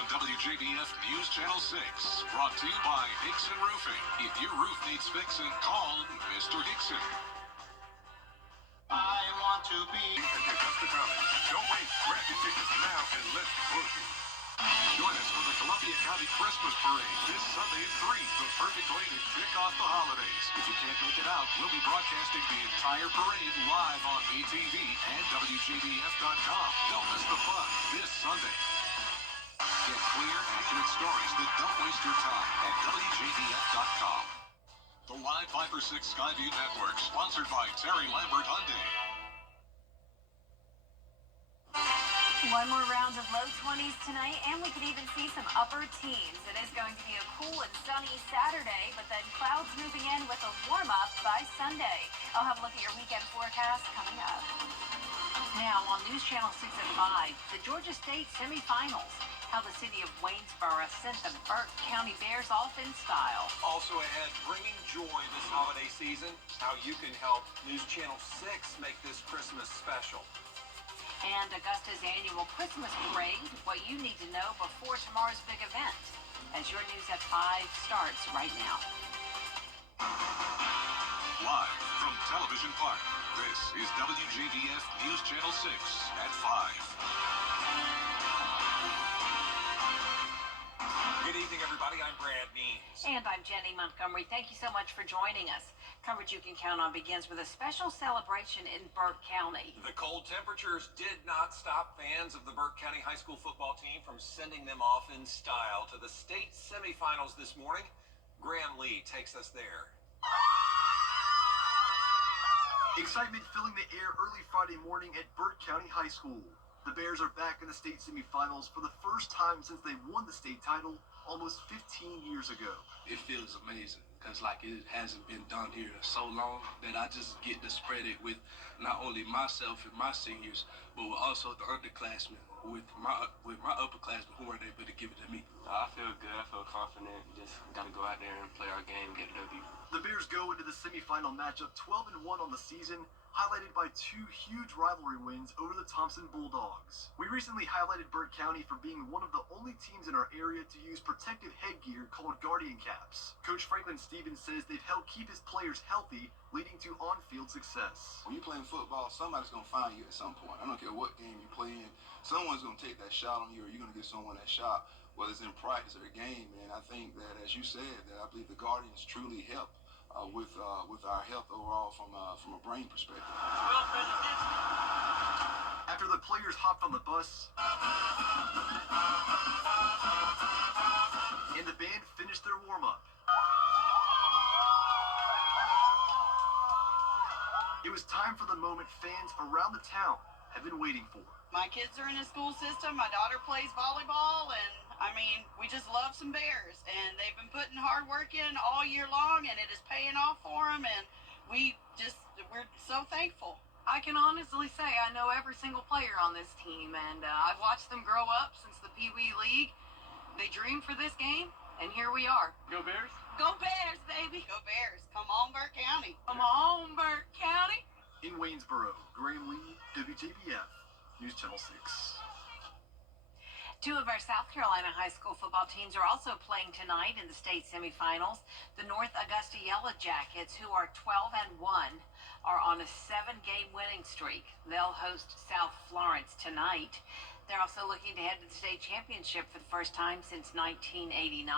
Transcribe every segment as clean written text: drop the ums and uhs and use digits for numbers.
on WJBF News Channel 6. Brought to you by Hickson Roofing. If your roof needs fixing, call Mr. Hickson. I want to be at the Augusta College. Don't wait. Grab your tickets now and let's boogie. Join us for the Columbia County Christmas Parade this Sunday at 3. The perfect way to kick off the holidays. If you can't make it out, we'll be broadcasting the entire parade live on VTV and WJBF.com. Don't miss the fun this Sunday. Get clear, accurate stories that don't waste your time at WJBF.com. The Live 5 for 6 Skyview Network, sponsored by Terry Lambert Hyundai. One more round of low 20s tonight, and we could even see some upper teens. It is going to be a cool and sunny Saturday, but then clouds moving in with a warm-up by Sunday. I'll have a look at your weekend forecast coming up. Now on News Channel 6 at 5, the Georgia State semifinals. How the city of Waynesboro sent the Burke County Bears off in style. Also ahead, bringing joy this holiday season, how you can help News Channel 6 make this Christmas special. And Augusta's annual Christmas parade, what you need to know before tomorrow's big event. As your News at 5 starts right now. Live from Television Park, this is WJBF News Channel 6 at 5. Good evening, everybody. I'm Brad Means. And I'm Jenny Montgomery. Thank you so much for joining us. Coverage you can count on begins with a special celebration in Burke County. The cold temperatures did not stop fans of the Burke County High School football team from sending them off in style to the state semifinals this morning. Graham Lee takes us there. Excitement filling the air early Friday morning at Burke County High School. The Bears are back in the state semifinals for the first time since they won the state title almost 15 years ago. It feels amazing because it hasn't been done here so long that I just get to spread it with not only myself and my seniors, but with also the underclassmen, with my upperclassmen who weren't able to give it to me. I feel good. I feel confident. Just got to go out there and play our game, get a W. The Bears go into the semifinal matchup 12-1 on the season, highlighted by two huge rivalry wins over the Thompson Bulldogs. We recently highlighted Burke County for being one of the only teams in our area to use protective headgear called Guardian Caps. Coach Franklin Stevens says they've helped keep his players healthy, leading to on-field success. When you're playing football, somebody's going to find you at some point. I don't care what game you're playing. Someone's going to take that shot on you, or you're going to get someone that shot, whether it's in practice or a game. And I think that, as you said, that I believe the Guardians truly help with our health overall from a brain perspective. After the players hopped on the bus and the band finished their warm-up, it was time for the moment fans around the town have been waiting for. My kids are in a school system. My daughter plays volleyball, and we just love some Bears, and they've been putting hard work in all year long, and it is paying off for them, and we're so thankful. I can honestly say I know every single player on this team, and I've watched them grow up since the Pee Wee League. They dreamed for this game, and here we are. Go Bears! Go Bears, baby! Go Bears! Come on, Burke County! Come on, Burke County! In Waynesboro, Graham Lee, WJBF, News Channel 6. Two of our South Carolina high school football teams are also playing tonight in the state semifinals. The North Augusta Yellow Jackets, who are 12-1, are on a 7-game winning streak. They'll host South Florence tonight. They're also looking to head to the state championship for the first time since 1989.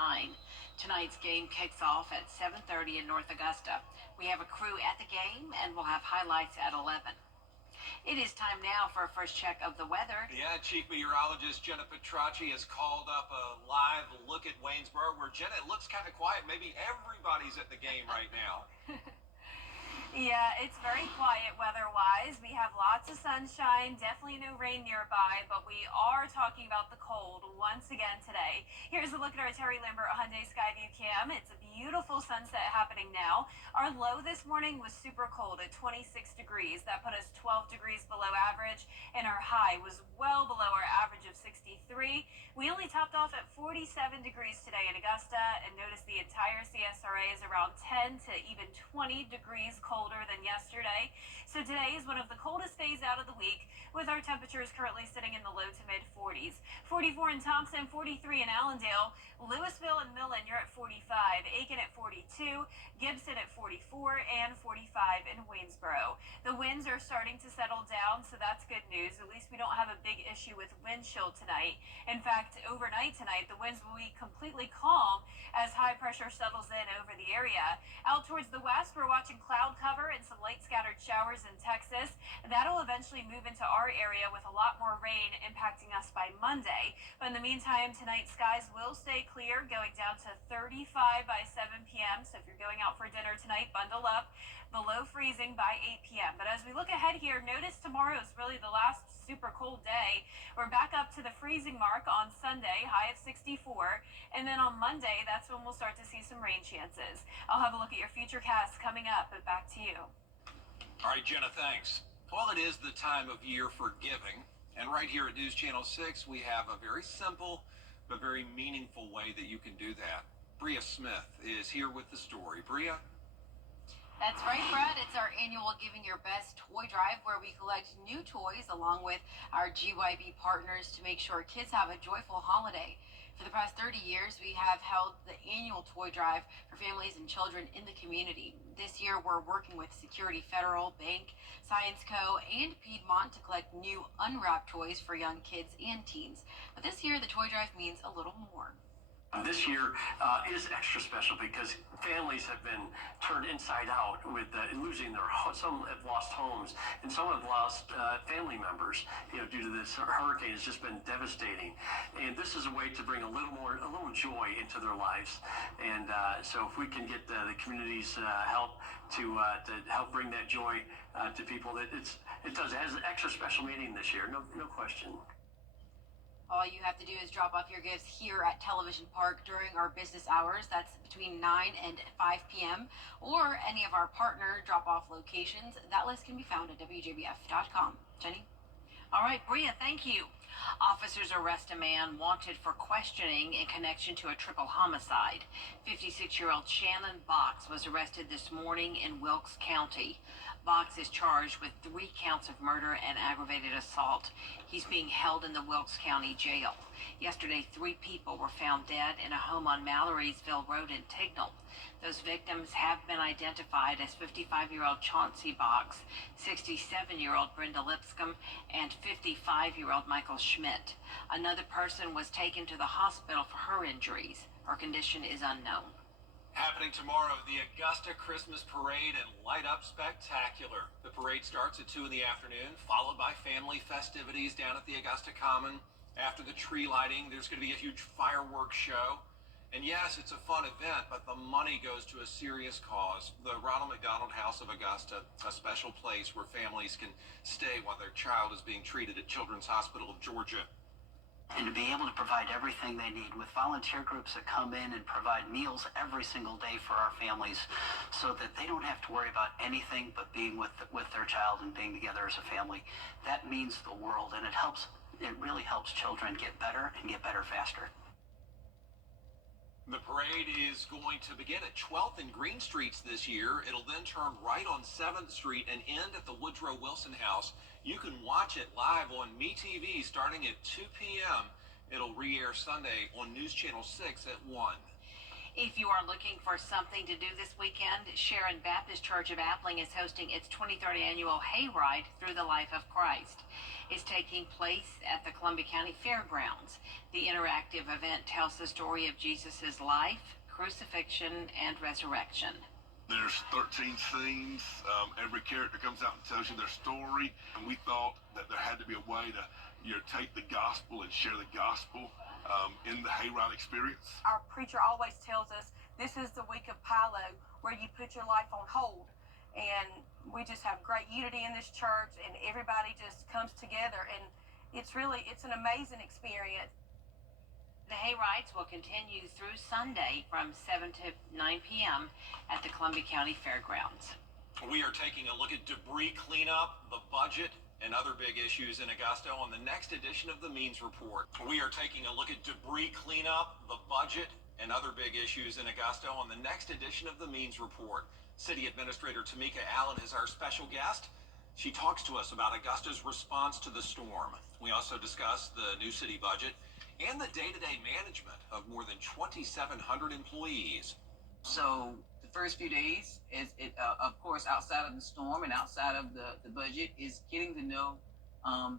Tonight's game kicks off at 7:30 in North Augusta. We have a crew at the game, and we'll have highlights at 11. It is time now for a first check of the weather. Yeah, Chief Meteorologist Jenna Petracci has called up a live look at Waynesboro, where Jenna, it looks kind of quiet. Maybe everybody's at the game right now. Yeah, it's very quiet weather-wise. We have lots of sunshine, definitely no rain nearby, but we are talking about the cold once again today. Here's a look at our Terry Lambert Hyundai Skyview cam. It's a beautiful sunset happening now. Our low this morning was super cold at 26 degrees. That put us 12 degrees below average, and our high was well below our average average of 63. We only topped off at 47 degrees today in Augusta, and notice the entire CSRA is around 10 to even 20 degrees colder than yesterday. So today is one of the coldest days out of the week, with our temperatures currently sitting in the low to mid 40s. 44 in Thompson, 43 in Allendale, Louisville and Millen, you're at 45, Aiken at 42, Gibson at 44, and 45 in Waynesboro. The winds are starting to settle down, so that's good news. At least we don't have a big issue with wind chill tonight. In fact, overnight tonight, the winds will be completely calm as high pressure settles in over the area. Out towards the west, we're watching cloud cover and some light scattered showers in Texas. That'll eventually move into our area with a lot more rain impacting us by Monday. But in the meantime, tonight skies will stay clear, going down to 35 by 7 p.m. So if you're going out for dinner tonight, bundle up. Below freezing by 8 p.m. But as we look ahead here, notice tomorrow is really the last super cold day. We're back up to the freezing mark on Sunday, high of 64. And then on Monday, that's when we'll start to see some rain chances. I'll have a look at your future casts coming up, but back to you. All right, Jenna, thanks. Well, it is the time of year for giving. And right here at News Channel 6, we have a very simple but very meaningful way that you can do that. Bria Smith is here with the story. Bria? That's right, Brad. It's our annual Giving Your Best toy drive where we collect new toys along with our GYB partners to make sure kids have a joyful holiday. For the past 30 years, we have held the annual toy drive for families and children in the community. This year, we're working with Security Federal, Bank, Science Co., and Piedmont to collect new unwrapped toys for young kids and teens. But this year, the toy drive means a little more. This year is extra special because families have been turned inside out with losing their some have lost homes and some have lost family members. Due to this hurricane, it's just been devastating. And this is a way to bring a little joy into their lives. And so if we can get the community's help to help bring that joy to people, it has an extra special meaning this year, no question. All you have to do is drop off your gifts here at Television Park during our business hours. That's between 9 and 5 p.m. or any of our partner drop-off locations. That list can be found at WJBF.com. Jenny? All right, Bria, thank you. Officers arrest a man wanted for questioning in connection to a triple homicide. 56-year-old Shannon Box was arrested this morning in Wilkes County. Box is charged with 3 counts of murder and aggravated assault. He's being held in the Wilkes County Jail. Yesterday, 3 people were found dead in a home on Mallory'sville Road in Tignall. Those victims have been identified as 55-year-old Chauncey Box, 67-year-old Brenda Lipscomb, and 55-year-old Michael Schmidt. Another person was taken to the hospital for her injuries. Her condition is unknown. Happening tomorrow, the Augusta Christmas Parade and Light Up Spectacular. The parade starts at 2 in the afternoon, followed by family festivities down at the Augusta Common. After the tree lighting, there's going to be a huge fireworks show. And yes, it's a fun event, but the money goes to a serious cause. The Ronald McDonald House of Augusta, a special place where families can stay while their child is being treated at Children's Hospital of Georgia. And to be able to provide everything they need with volunteer groups that come in and provide meals every single day for our families so that they don't have to worry about anything but being with their child and being together as a family. That means the world, and it really helps children get better and get better faster. The parade is going to begin at 12th and Green Streets this year. It'll then turn right on 7th Street and end at the Woodrow Wilson House. You can watch it live on MeTV starting at 2 p.m. It'll re-air Sunday on News Channel 6 at 1. If you are looking for something to do this weekend, Sharon Baptist Church of Appling is hosting its 23rd annual Hayride Through the Life of Christ. It's taking place at the Columbia County Fairgrounds. The interactive event tells the story of Jesus' life, crucifixion, and resurrection. There's 13 scenes. Every character comes out and tells you their story, and we thought that there had to be a way to take the gospel and share the gospel in the Hayride experience. Our preacher always tells us this is the week of Pilo, where you put your life on hold. And we just have great unity in this church, and everybody just comes together, and it's an amazing experience. The hayrides will continue through Sunday from 7 to 9 p.m. at the Columbia County Fairgrounds. We are taking a look at debris cleanup, the budget, and other big issues in Augusta on the next edition of the Means Report. We are taking a look at debris cleanup, the budget, and other big issues in Augusta on the next edition of the Means Report. City Administrator Tamika Allen is our special guest. She talks to us about Augusta's response to the storm. We also discuss the new city budget and the day-to-day management of more than 2,700 employees. So the first few days, of course, outside of the storm and outside of the budget, is getting to know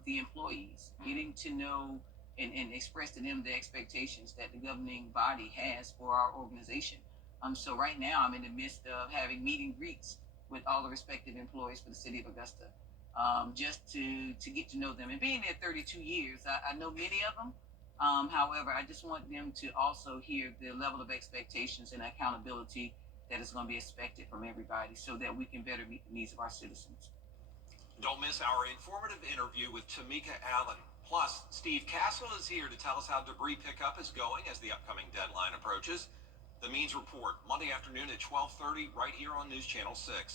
the employees, getting to know and express to them the expectations that the governing body has for our organization. So right now, I'm in the midst of having meet and greets with all the respective employees for the city of Augusta, just to get to know them. And being there 32 years, I know many of them. However, I just want them to also hear the level of expectations and accountability that is going to be expected from everybody so that we can better meet the needs of our citizens. Don't miss our informative interview with Tamika Allen. Plus, Steve Castle is here to tell us how debris pickup is going as the upcoming deadline approaches. The Means Report, Monday afternoon at 12:30, right here on News Channel 6.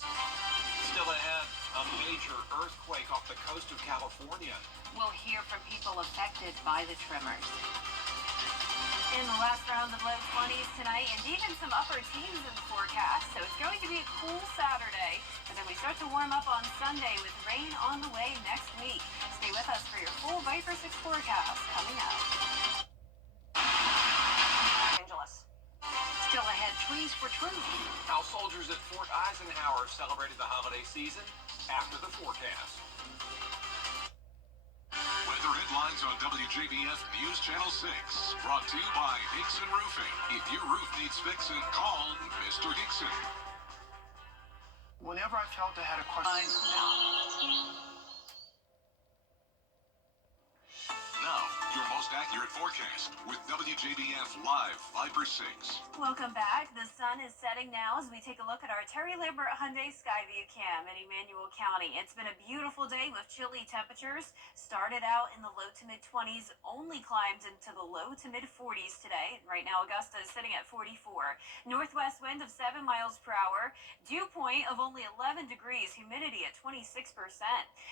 Still ahead, a major earthquake off the coast of California. We'll hear from people affected by the tremors. In the last round of low 20s tonight, and even some upper teens in the forecast. So it's going to be a cool Saturday. And then we start to warm up on Sunday with rain on the way next week. Stay with us for your full Viper 6 forecast coming up. Angeles. Still ahead, Trees for Truth. How soldiers at Fort Eisenhower celebrated the holiday season after the forecast. Weather headlines on WJBF News Channel 6. Brought to you by Hickson Roofing. If your roof needs fixing, call Mr. Hickson. Whenever I felt I had a question. Now, your most accurate forecast with WJBF Live Viper 6. Welcome back. The sun is setting now as we take a look at our Terry Lambert Hyundai Skyview Cam in Emmanuel County. It's been a beautiful day with chilly temperatures. Started out in the low to mid 20s, only climbed into the low to mid 40s today. Right now, Augusta is sitting at 44. Northwest wind of 7 miles per hour. Dew point of only 11 degrees. Humidity at 26%.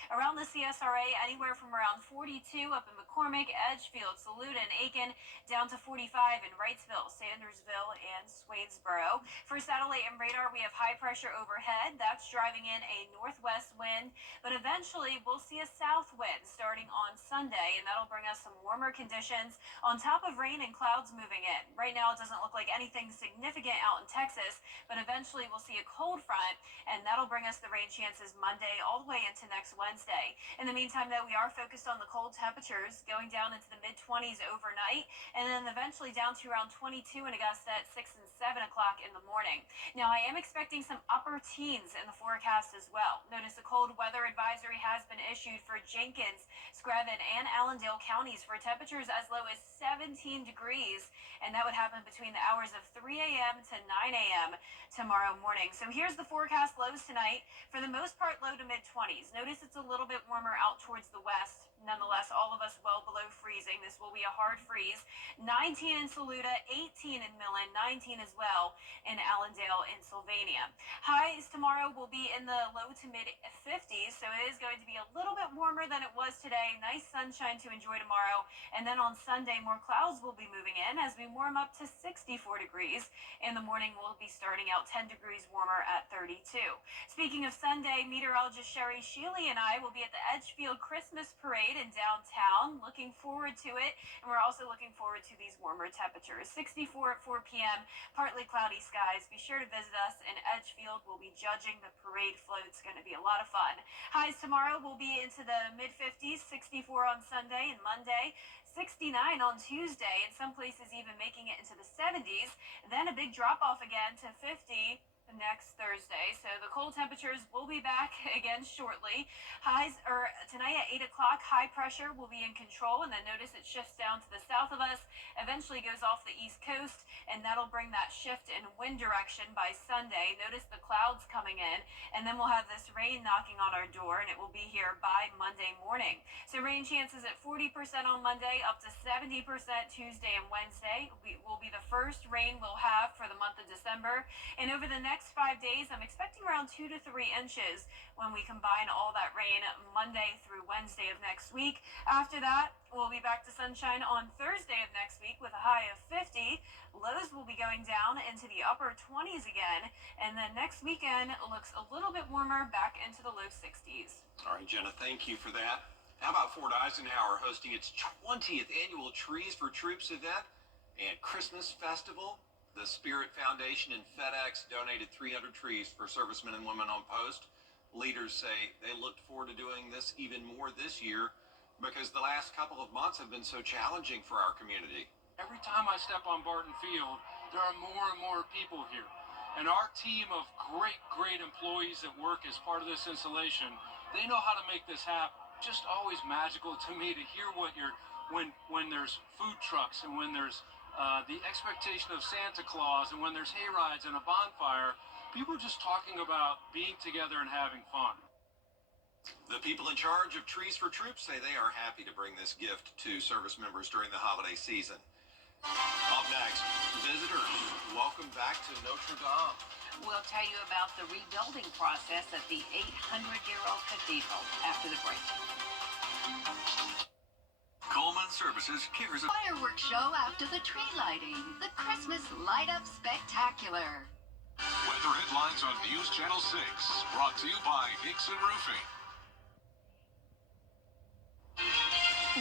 Around the CSRA, anywhere from around 42 up in McCormick, Edgefield, Saluda, and Aiken, down to 45 in Wrightsville, Sandersville, and Swainsboro. For satellite and radar, we have high pressure overhead. That's driving in a northwest wind, but eventually we'll see a south wind starting on Sunday, and that'll bring us some warmer conditions on top of rain and clouds moving in. Right now, it doesn't look like anything significant out in Texas, but eventually we'll see a cold front, and that'll bring us the rain chances Monday all the way into next Wednesday. In the meantime, though, we are focused on the cold temperatures going down into the mid-20s overnight, and then eventually down to around 22 in Augusta at 6 and 7 o'clock in the morning. Now, I am expecting some upper teens in the forecast as well. Notice a cold weather advisory has been issued for Jenkins, Screven, and Allendale counties for temperatures as low as 17 degrees, and that would happen between the hours of 3 a.m. to 9 a.m. tomorrow morning. So here's the forecast lows tonight. For the most part, low to mid-20s. Notice it's a little bit warmer out towards the west. Nonetheless, all of us well below freezing. This will be a hard freeze. 19 in Saluda, 18 in Millen, 19 as well in Allendale and Sylvania. Highs tomorrow will be in the low to mid 50s, so it is going to be a little bit warmer than it was today. Nice sunshine to enjoy tomorrow. And then on Sunday, more clouds will be moving in as we warm up to 64 degrees. In the morning, we'll be starting out 10 degrees warmer at 32. Speaking of Sunday, meteorologist Sherry Shealy and I will be at the Edgefield Christmas Parade in downtown. Looking forward to it, and we're also looking forward to these warmer temperatures. 64 at 4 p.m., partly cloudy skies. Be sure to visit us in Edgefield. We'll be judging the parade float. It's going to be a lot of fun. Highs tomorrow will be into the mid-50s, 64 on Sunday and Monday, 69 on Tuesday, and some places even making it into the 70s. Then a big drop-off again to 50 next Thursday. So the cold temperatures will be back again shortly. Highs are tonight at 8 o'clock. High pressure will be in control, and then notice it shifts down to the south of us, eventually goes off the east coast, and that'll bring that shift in wind direction by Sunday. Notice the clouds coming in, and then we'll have this rain knocking on our door, and it will be here by Monday morning. So rain chances at 40% on Monday, up to 70% Tuesday and Wednesday. Will be the first rain we'll have for the month of December, and over the next next 5 days, I'm expecting around 2 to 3 inches when we combine all that rain Monday through Wednesday of next week. After that, we'll be back to sunshine on Thursday of next week with a high of 50. Lows will be going down into the upper 20s again. And then next weekend looks a little bit warmer, back into the low 60s. All right, Jenna, thank you for that. How about Fort Eisenhower hosting its 20th annual Trees for Troops event and Christmas festival? The Spirit Foundation and FedEx donated 300 trees for servicemen and women on post. Leaders say they looked forward to doing this even more this year because the last couple of months have been so challenging for our community. Every time I step on Barton Field, there are more and more people here. And our team of great employees that work as part of this installation, they know how to make this happen. Just always magical to me to hear what when there's food trucks and when there's the expectation of Santa Claus and when there's hay rides and a bonfire, people just talking about being together and having fun. The people in charge of Trees for Troops say they are happy to bring this gift to service members during the holiday season. Up next, visitors, welcome back to Notre Dame. We'll tell you about the rebuilding process at the 800-year-old cathedral after the break. Coleman Services cares. Fireworks show after the tree lighting. The Christmas Light Up Spectacular. Weather headlines on News Channel 6, brought to you by Nixon Roofing.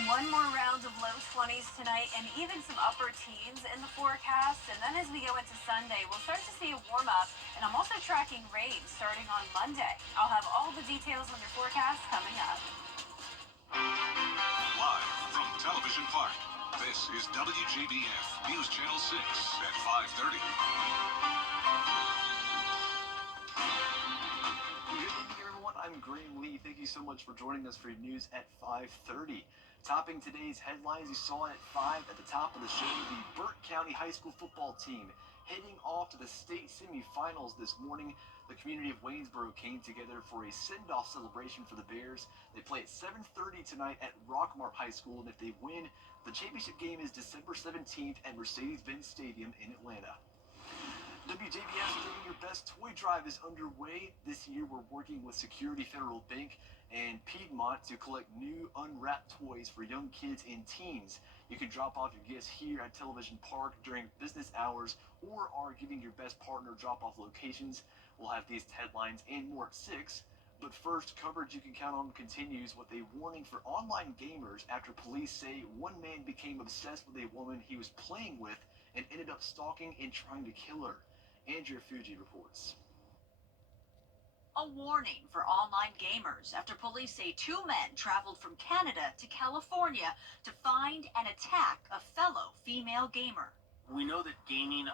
One more round of low 20s tonight and even some upper teens in the forecast. And then as we go into Sunday, we'll start to see a warm up. And I'm also tracking rain starting on Monday. I'll have all the details on your forecast coming up. Live from Television Park, this is WJBF News Channel 6 at 5:30. Good evening, everyone. I'm Graham Lee. Thank you so much for joining us for your news at 5:30. Topping today's headlines, you saw it at 5 at the top of the show, the Burke County High School football team heading off to the state semifinals this morning. The community of Waynesboro came together for a send-off celebration for the Bears. They play at 7:30 tonight at Rockmart High School, and if they win, the championship game is December 17th at Mercedes-Benz Stadium in Atlanta. WJBF's Bringing Your Best Toy Drive is underway. This year, we're working with Security Federal Bank and Piedmont to collect new unwrapped toys for young kids and teens. You can drop off your gifts here at Television Park during business hours or our Giving Your Best partner drop-off locations. We'll have these headlines and more at 6. But first, coverage you can count on continues with a warning for online gamers after police say one man became obsessed with a woman he was playing with and ended up stalking and trying to kill her. Andrea Fuji reports. A warning for online gamers after police say 2 men traveled from Canada to California to find and attack a fellow female gamer. We know that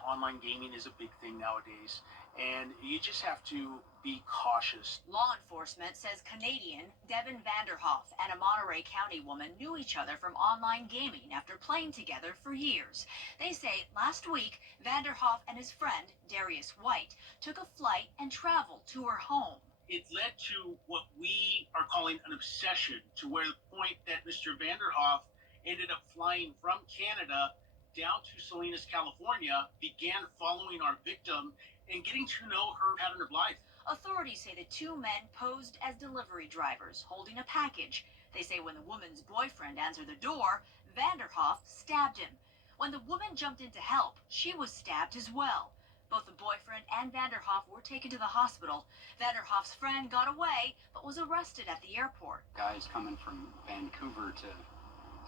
online gaming is a big thing nowadays, and you just have to be cautious. Law enforcement says Canadian Devin Vanderhoff and a Monterey County woman knew each other from online gaming after playing together for years. They say last week, Vanderhoff and his friend, Darius White, took a flight and traveled to her home. It led to what we are calling an obsession, to where the point that Mr. Vanderhoff ended up flying from Canada down to Salinas, California, began following our victim and getting to know her pattern of life. Authorities say the 2 men posed as delivery drivers holding a package. They say when the woman's boyfriend answered the door, Vanderhoff stabbed him. When the woman jumped in to help, she was stabbed as well. Both the boyfriend and Vanderhoff were taken to the hospital. Vanderhoff's friend got away, but was arrested at the airport. Guys coming from Vancouver to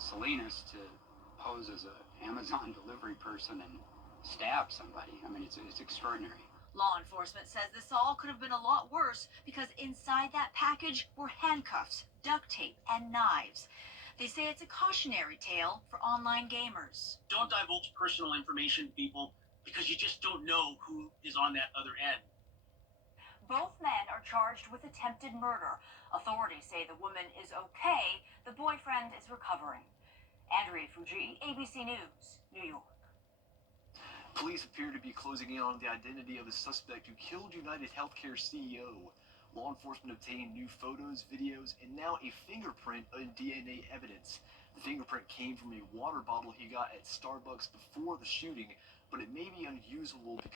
Salinas to pose as an Amazon delivery person and stab somebody. I mean, it's extraordinary. Law enforcement says this all could have been a lot worse because inside that package were handcuffs, duct tape, and knives. They say it's a cautionary tale for online gamers. Don't divulge personal information, people, because you just don't know who is on that other end. Both men are charged with attempted murder. Authorities say the woman is okay. The boyfriend is recovering. Andrea Fuji, ABC News, New York. Police appear to be closing in on the identity of the suspect who killed United Healthcare CEO. Law enforcement obtained new photos, videos, and now a fingerprint and DNA evidence. The fingerprint came from a water bottle he got at Starbucks before the shooting, but it may be unusable